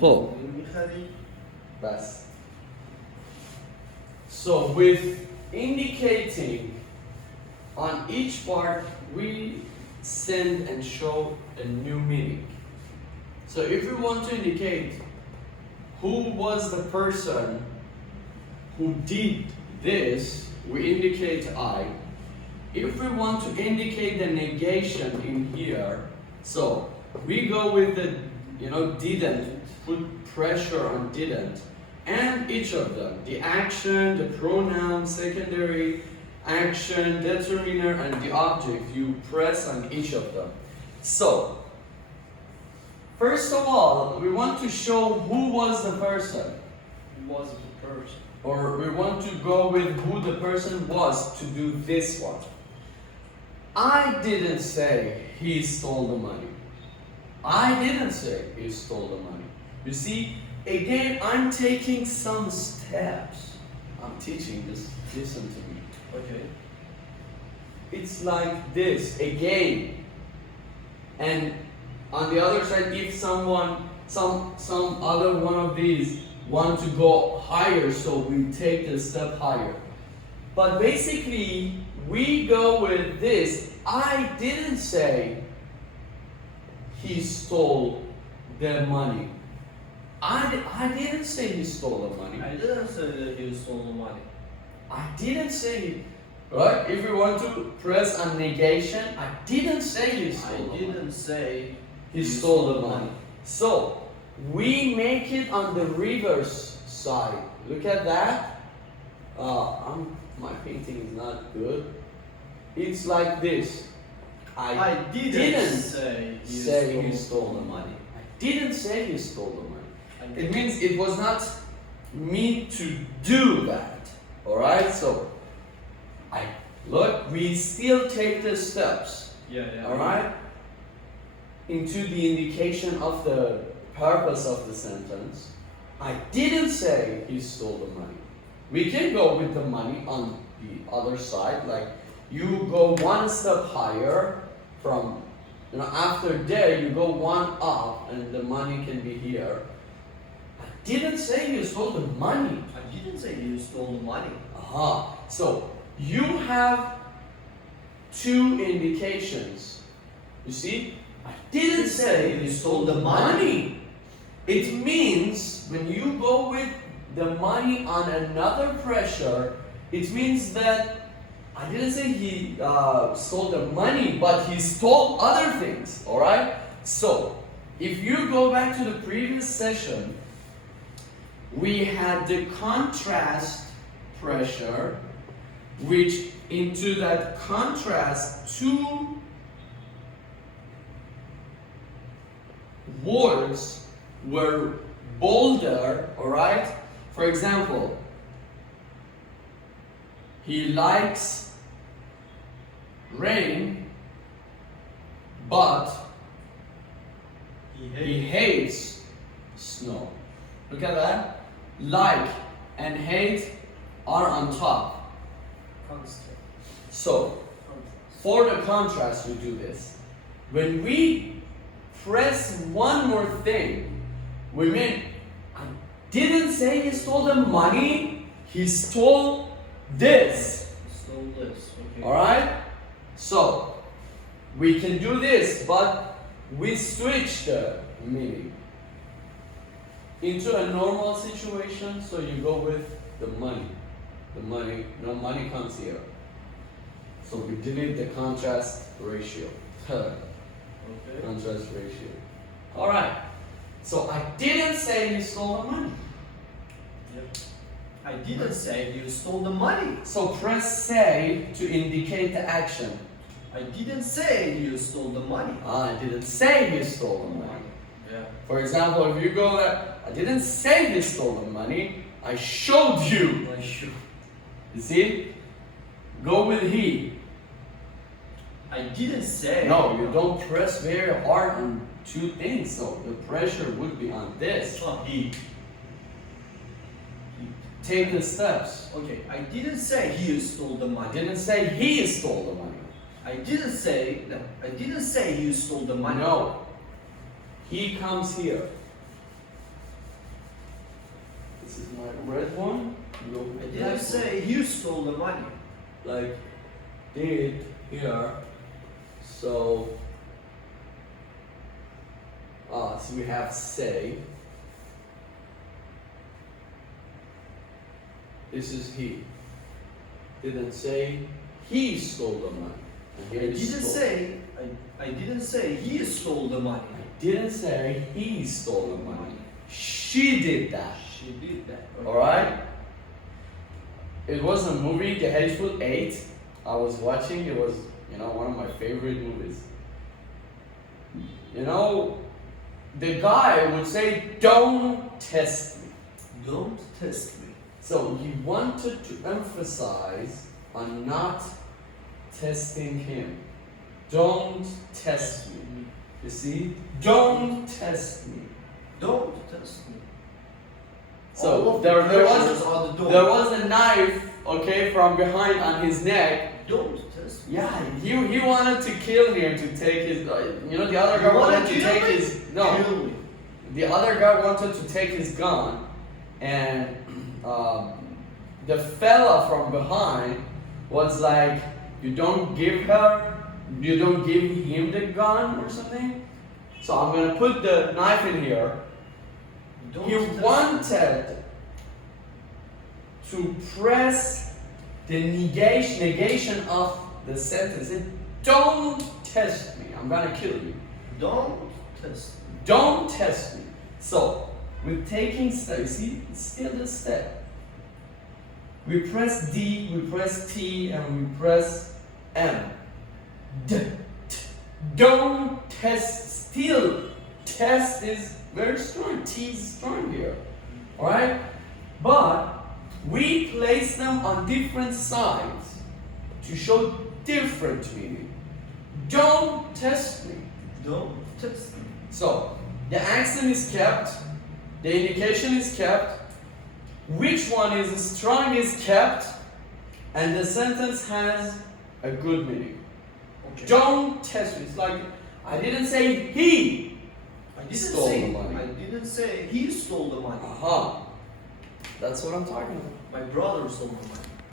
خب بس. So with indicating on each part, we send and show a new meaning. So if we want to indicate who was the person who did this, we indicate I. If we want to indicate the negation in here, so we go with the, didn't, put pressure on didn't, and each of them, the action, the pronoun, secondary action, determiner, and the object, you press on each of them. So, first of all, we want to show who was the person. Who was the person? Or we want to go with who the person was to do this one. I didn't say he stole the money. I didn't say he stole the money. You see, again, I'm taking some steps. I'm teaching this. Listen to me. Okay. It's like this, again. And on the other side, if someone, some other one of these want to go higher, so we take the step higher. But basically, we go with this. I didn't say he stole the money. I didn't say he stole the money. I didn't say that he stole the money. I didn't say, right? If we want to press on negation, I didn't say he stole the money. I didn't say He stole the money. So, we make it on the reverse side. Look at that. My painting is not good. It's like this. I didn't say he stole the money. I didn't say he stole the money. It means it was not me to do that. Alright? So, we still take the steps. Yeah. Alright? Into the indication of the purpose of the sentence. I didn't say he stole the money. We can go with the money on the other side, like you go one step higher from, after there you go one up and the money can be here. I didn't say you stole the money. I didn't say you stole the money. Aha. So you have two indications. You see? I didn't say you stole the money. It means when you go with the money on another pressure, it means that I didn't say he stole the money, but he stole other things, alright? So, if you go back to the previous session, we had the contrast pressure, which into that contrast, two words were bolder, alright? For example, he likes rain, but he hates snow. Look at that. Like and hate are on top. Contrast. So, for the contrast, we do this. When we press one more thing, we mean, I didn't say he stole the money, he stole this. Stole this, okay. Alright? So, we can do this, but we switch the meaning into a normal situation, so you go with the money. The money, no money comes here. So we delete the contrast ratio. Okay. Contrast ratio. Alright. So I didn't say you stole the money. Yep. I didn't say you stole the money. So press say to indicate the action. I didn't say you stole the money. I didn't say you stole the money. Yeah. For example, if you go there, I didn't say you stole the money, I showed you. I should. You see? Go with he. I didn't say. No, you don't press very hard on two things, so the pressure would be on this. Oh, he. Take the steps. Okay, I didn't say he stole the I money. didn't say he stole the money. I didn't say no. I didn't say you stole the money. No. He comes here. This is my red one. Look I at didn't that say you stole the money. one. Like did here. So so we have say. This is he. Didn't say he stole the money. And I here didn't is stole. say I didn't say he stole the money. I didn't say he stole the money. She did that. She did that. Alright? It was a movie, The Hateful Eight. I was watching. It was, one of my favorite movies. The guy would say, "Don't test me." Don't test me. So he wanted to emphasize on not testing him. Don't test me. You see? Don't test me. Don't test me. So All of there the was pressures are the don't. there was a knife, okay, from behind on his neck. Don't test me. Yeah, he wanted to kill him to take his. The other guy You wanna wanted to kill take me? his. No, Kill me. the other guy wanted to take his gun, and the fella from behind was like, "You don't give him the gun or something." So I'm gonna put the knife in here. Don't He test me. wanted to press the negation of the sentence. Don't test me. I'm gonna kill you. Don't test me. Don't test me. So, we're taking step. You see, it's still the step. We press D, we press T, and we press M. Don't test. Still, test is very strong. T is strong here. Alright? But we place them on different sides to show different meaning. Don't test me. Don't test me. So, the accent is kept, the indication is kept, which one is strong is kept, and the sentence has a good meaning. Okay. Don't test me. It's like, I didn't say he. I didn't stole say the money. I didn't say he stole the money. Aha. That's what I'm talking about. My brother stole the money.